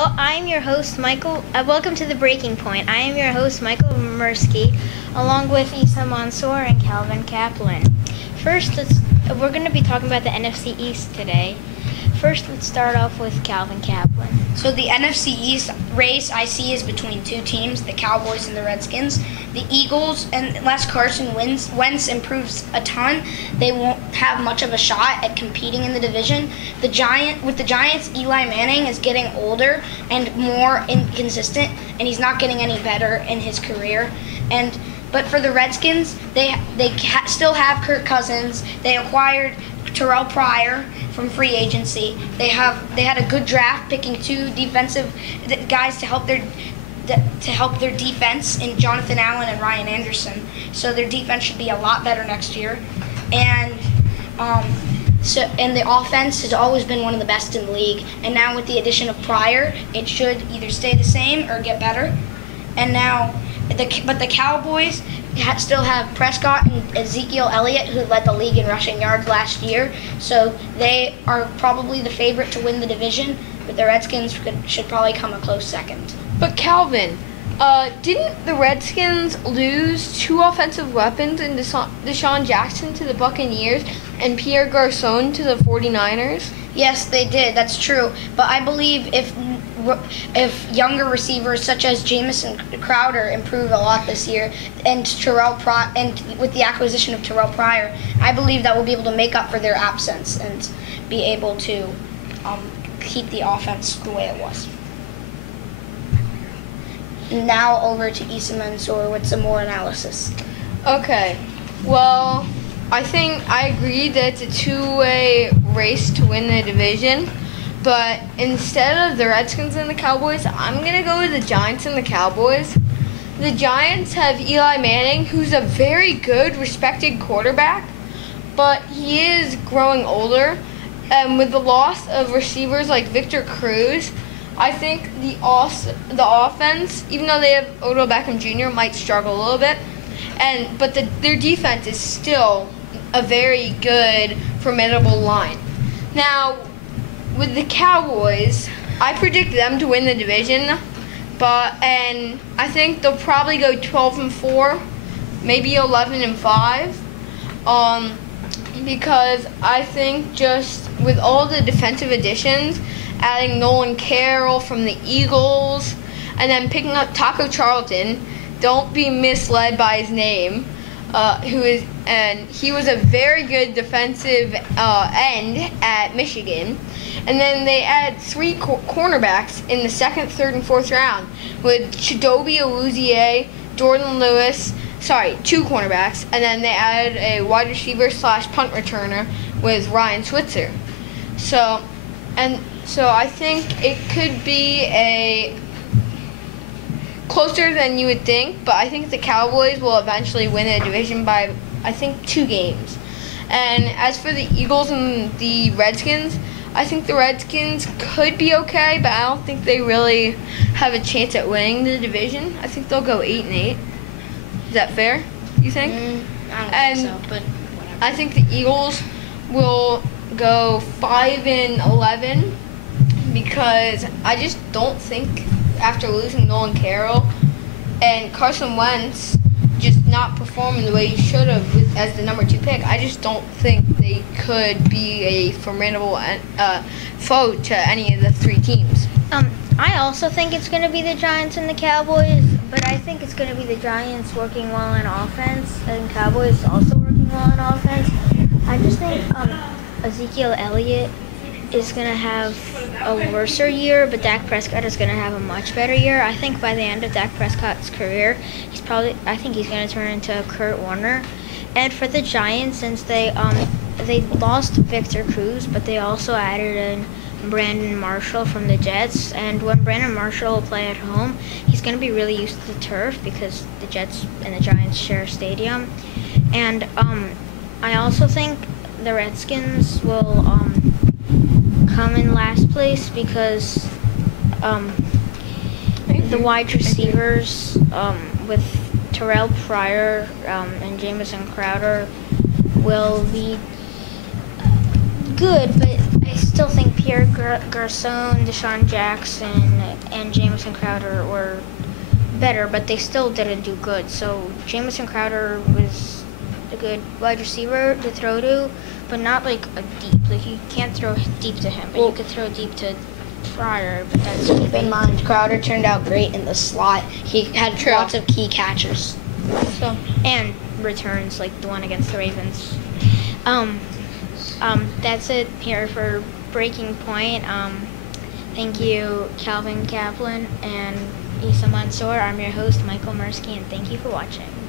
Hello, I'm your host, Michael. Welcome to The Breaking Point. I am your host, Michael Mursky, along with Issa Mansour and Calvin Kaplan. First, we're going to be talking about the NFC East today. First, let's start off with Calvin Kaplan. So the NFC East race I see is between two teams, the Cowboys and the Redskins. The Eagles, and unless Carson Wentz improves a ton, they won't have much of a shot at competing in the division. With the Giants, Eli Manning is getting older and more inconsistent, and he's not getting any better in his career. But for the Redskins, they still have Kirk Cousins. They acquired Terrell Pryor from free agency. They had a good draft, picking two defensive guys to help their defense in Jonathan Allen and Ryan Anderson. So their defense should be a lot better next year. And the offense has always been one of the best in the league. And now with the addition of Pryor, it should either stay the same or get better. And now, the Cowboys still have Prescott and Ezekiel Elliott, who led the league in rushing yards last year. So they are probably the favorite to win the division, but the Redskins should probably come a close second. But Calvin, didn't the Redskins lose two offensive weapons in Deshaun Jackson to the Buccaneers and Pierre Garçon to the 49ers? Yes, they did. That's true. But I believe if younger receivers such as Jamison Crowder improve a lot this year, and with the acquisition of Terrell Pryor, I believe that we'll be able to make up for their absence and be able to keep the offense the way it was. Now over to Issa Mansour with some more analysis. Okay, well, I think I agree that it's a two-way race to win the division, but instead of the Redskins and the Cowboys, I'm going to go with the Giants and the Cowboys. The Giants have Eli Manning, who's a very good, respected quarterback, but he is growing older. And with the loss of receivers like Victor Cruz, I think the offense, even though they have Odell Beckham Jr., might struggle a little bit. But their defense is still a very good, formidable line. Now, with the Cowboys, I predict them to win the division, and I think they'll probably go 12-4, maybe 11-5, because I think just with all the defensive additions, adding Nolan Carroll from the Eagles, and then picking up Taco Charlton, don't be misled by his name, he was a very good defensive end at Michigan. And then they add three cornerbacks in the second, third, and fourth round with Chidobe Awuzie, Jordan Lewis, two cornerbacks, and then they added a wide receiver / punt returner with Ryan Switzer. So I think it could be a closer than you would think, but I think the Cowboys will eventually win the division by, I think, 2 games. And as for the Eagles and the Redskins, I think the Redskins could be okay, but I don't think they really have a chance at winning the division. I think they'll go 8-8. Is that fair, you think? I don't think so, but whatever. I think the Eagles will go 5-11 because I just don't think, after losing Nolan Carroll and Carson Wentz just not performing the way he should have as the number 2 pick, I just don't think they could be a formidable foe to any of the 3 teams. I also think it's going to be the Giants and the Cowboys, but I think it's going to be the Giants working well in offense and Cowboys also working well in offense. I just think Ezekiel Elliott is going to have a worser year, but Dak Prescott is going to have a much better year. I think by the end of Dak Prescott's career, I think he's going to turn into Kurt Warner. And for the Giants, since they lost Victor Cruz, but they also added in Brandon Marshall from the Jets, and when Brandon Marshall will play at home, he's going to be really used to the turf because the Jets and the Giants share a stadium. And I also think the Redskins will come in last place because the wide receivers with Terrell Pryor and Jamison Crowder will be good, but I still still think Pierre Garcon, Deshaun Jackson, and Jamison Crowder were better, but they still didn't do good. So Jamison Crowder was a good wide receiver to throw to, but not like a deep. Like you can't throw deep to him, but you could throw deep to Fryer. But that's Keep in mind, Crowder turned out great in the slot. He had True. lots of key catchers. so and returns like the one against the Ravens. That's it here for Breaking Point. Thank you, Calvin Kaplan and Isa Mansour. I'm your host, Michael Mursky, and thank you for watching.